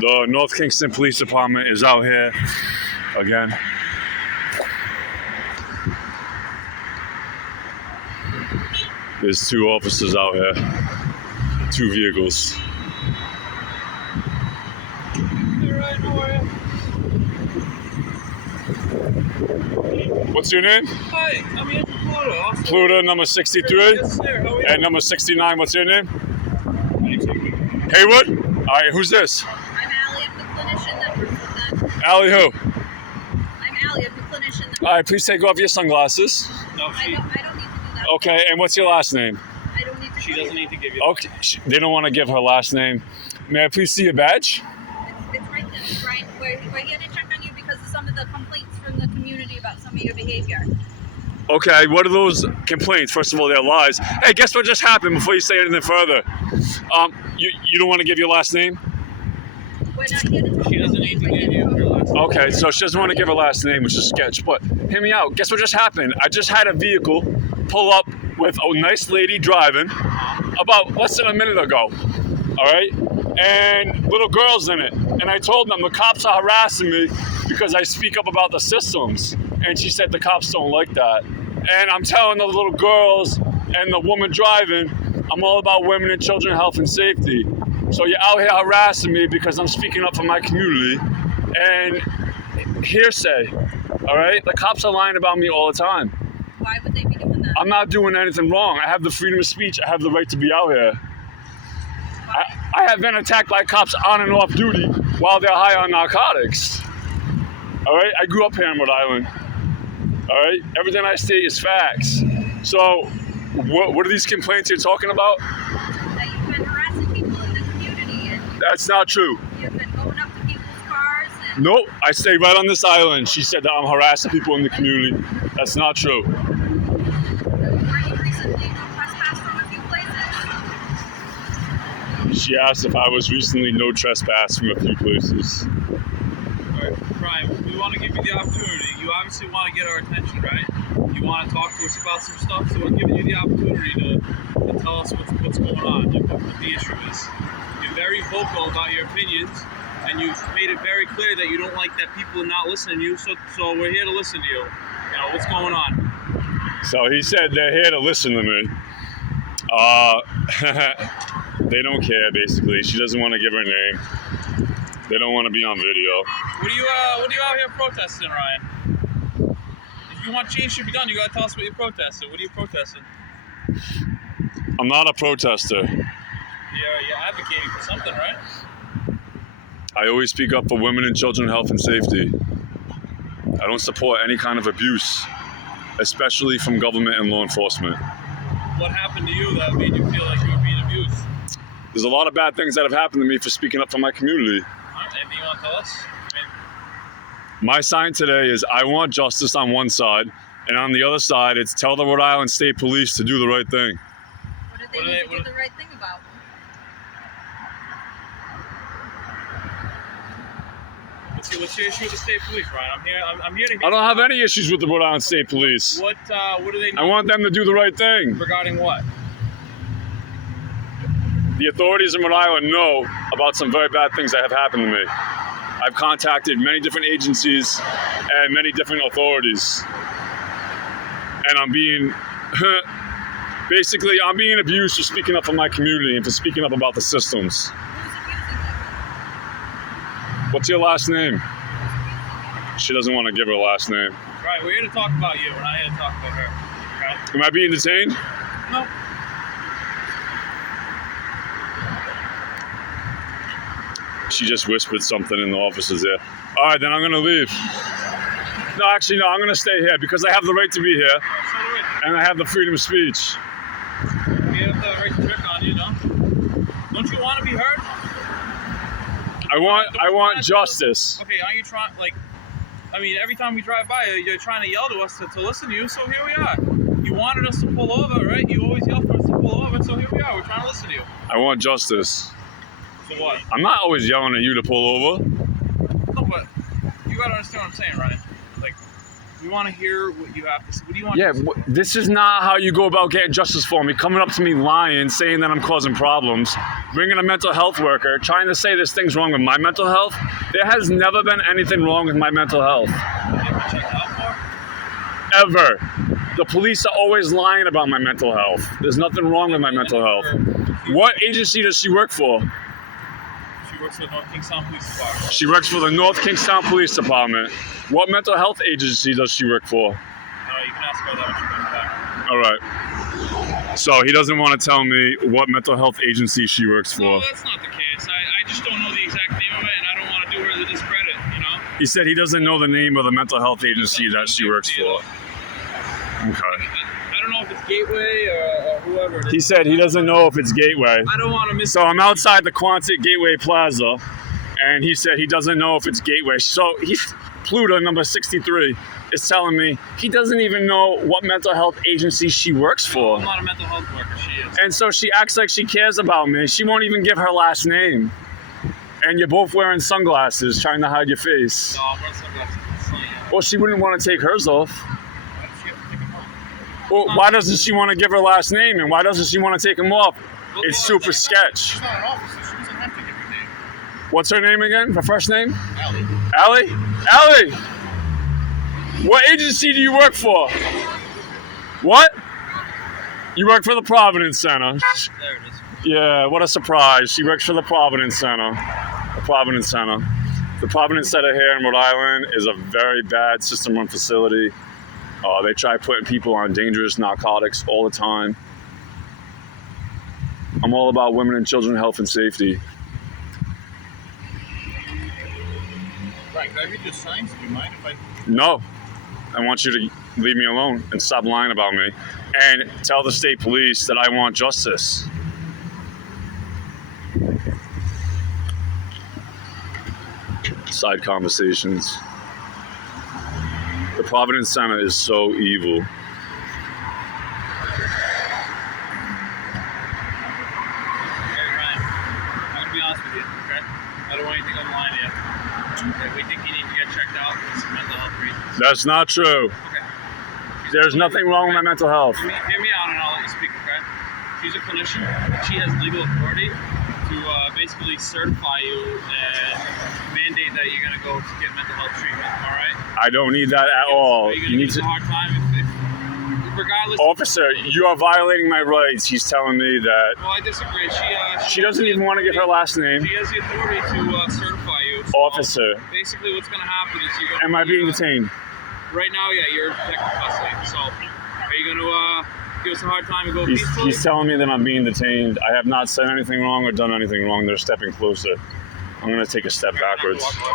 The North Kingstown Police Department is out here again. There's two officers out here, two vehicles. What's your name? Hi, I'm here from Florida. Pluto, number 63. Yes, sir. How are you? And number 69, what's your name? I'm Haywood? All right, who's this? Allie, I'm the clinician that works with them. Allie who? I'm Allie, I'm the clinician that All right, please take off your sunglasses. No, I don't need to do that. Okay, and what's your last name? I don't need to she do doesn't that. need to give you. Okay, they don't want to give her last name. May I please see your badge? It's right there. Right. We're here to check on you because of some of the complaints from the community about some of your behavior. Okay, what are those complaints? First of all, they're lies. Hey, guess what just happened before you say anything further? You don't want to give your last name? We're not here to talk She doesn't need to give you her last name. Okay, so she doesn't want to give her last name, which is sketch. But hear me out. Guess what just happened? I just had a vehicle pull up with a nice lady driving about less than a minute ago. All right? And little girls in it. And I told them the cops are harassing me because I speak up about the systems. And she said the cops don't like that. And I'm telling the little girls and the woman driving, I'm all about women and children health and safety. So you're out here harassing me because I'm speaking up for my community. And hearsay, all right? The cops are lying about me all the time. Why would they be doing that? I'm not doing anything wrong. I have the freedom of speech. I have the right to be out here. I have been attacked by cops on and off duty while they're high on narcotics. All right? I grew up here in Rhode Island. All right? Everything I state is facts. So what are these complaints you're talking about? That you've been harassing people in the community and That's not true. you've been going up to people's cars and Nope. I stay right on this island. She said that I'm harassing people in the community. That's not true. were you recently no trespass from a few places? She asked if I was recently no trespass from a few places. Alright, Brian, we want to give you the opportunity. You obviously want to get our attention, right? You want to talk to us about some stuff, so we're giving you the opportunity to tell us what's going on, like what the issue is. You're very vocal about your opinions, and you've made it very clear that you don't like that people are not listening to you, so we're here to listen to you. You know, what's going on? So he said they're here to listen to me. They don't care, basically. She doesn't want to give her name. They don't want to be on video. What are you out here protesting, Ryan? If you want change to be done, you gotta tell us what you're protesting. What are you protesting? I'm not a protester. You're advocating for something, right? I always speak up for women and children health and safety. I don't support any kind of abuse, especially from government and law enforcement. What happened to you that made you feel like you were being abused? There's a lot of bad things that have happened to me for speaking up for my community. Anything you want to tell us? My sign today is I want justice on one side, and on the other side, it's tell the Rhode Island State Police to do the right thing. What did they need to do the right thing about? What's your issue with the state police, Ryan? I'm here to hear. I don't have any issues with the Rhode Island State Police. What do they I want them to do the right thing. regarding what? The authorities in Rhode Island know about some very bad things that have happened to me. I've contacted many different agencies and many different authorities. And I'm being, basically, I'm being abused for speaking up for my community and for speaking up about the systems. Who's abusing you? What's your last name? She doesn't want to give her last name. Right, we're here to talk about you. We're not here to talk about her. Right? Am I being detained? No. She just whispered something in the offices there. All right, then I'm going to leave. No, actually, no, I'm going to stay here because I have the right to be here So do we. and I have the freedom of speech. We have the right to trick on you, no? Don't you want to be heard? I want justice. Okay, aren't you trying, every time we drive by, you're trying to yell to us to listen to you, so here we are. You wanted us to pull over, right? You always yell for us to pull over, so here we are. We're trying to listen to you. I want justice. So what? I'm not always yelling at you to pull over. No, but you gotta understand what I'm saying, Ryan. We want to hear what you have to say. What do you want? Yeah, to say? this is not how you go about getting justice for me. Coming up to me lying, saying that I'm causing problems, bringing a mental health worker, trying to say there's things wrong with my mental health. There has never been anything wrong with my mental health. You have to check out for? Ever. The police are always lying about my mental health. There's nothing wrong with my mental health. What agency does she work for? She works for the North Kingstown Police Department. She works for the North Kingstown Police Department. What mental health agency does she work for? You can ask her that when she comes back. All right. So he doesn't want to tell me what mental health agency she works for. No, that's not the case. I just don't know the exact name of it, and I don't want to do her the discredit, you know? He said he doesn't know the name of the mental health agency that she works for. Okay. I don't know if it's Gateway or whoever it is. He said he doesn't know if it's Gateway. I don't want to miss. So I'm outside the Quonset Gateway Plaza, and he said he doesn't know if it's Gateway. So Pluto, number 63, is telling me he doesn't even know what mental health agency she works for. I'm not a mental health worker. She is. And so she acts like she cares about me. She won't even give her last name. And you're both wearing sunglasses, trying to hide your face. No, I'm wearing sunglasses. It's sunny out. Well, she wouldn't want to take hers off. Why does she have to take them off? Well, why doesn't she want to give her last name, and why doesn't she want to take them off? Well, It's super sketch. She's not an officer. She doesn't have to give her name. What's her name again? Her first name? Allie. Allie? Allie! What agency do you work for? What? You work for the Providence Center. There it is. Yeah, what a surprise. She works for the Providence Center. The Providence Center. The Providence Center here in Rhode Island is a very bad system-run facility. They try putting people on dangerous narcotics all the time. I'm all about women and children health and safety. Right, can I read your signs? Do you mind if I... No. I want you to leave me alone and stop lying about me. And tell the state police that I want justice. Side conversations. The Providence Center is so evil. Hey, Ryan, I'm going to be honest with you, okay? I don't want anything on the line yet. Okay, we think you need to get checked out for some mental health reasons. That's not true. Okay. There's nothing wrong with my mental health. Hear me out and I'll let you speak, okay? She's a clinician. She has legal authority to basically certify you and mandate that you're going to go to get mental health treatment, all right? I don't need that at all. Are you You going need to give us to... a hard time regardless? Officer, you are violating my rights. He's telling me that Well, I disagree. she doesn't even want to give her last name. She has the authority to certify you. So Officer, basically, what's going to happen is you're going to... am I being detained? Right now, yeah, you're in protective custody. So, are you going to give us a hard time and go peacefully? He's telling me that I'm being detained. I have not said anything wrong or done anything wrong. They're stepping closer. I'm going to take a step backwards. Walk away.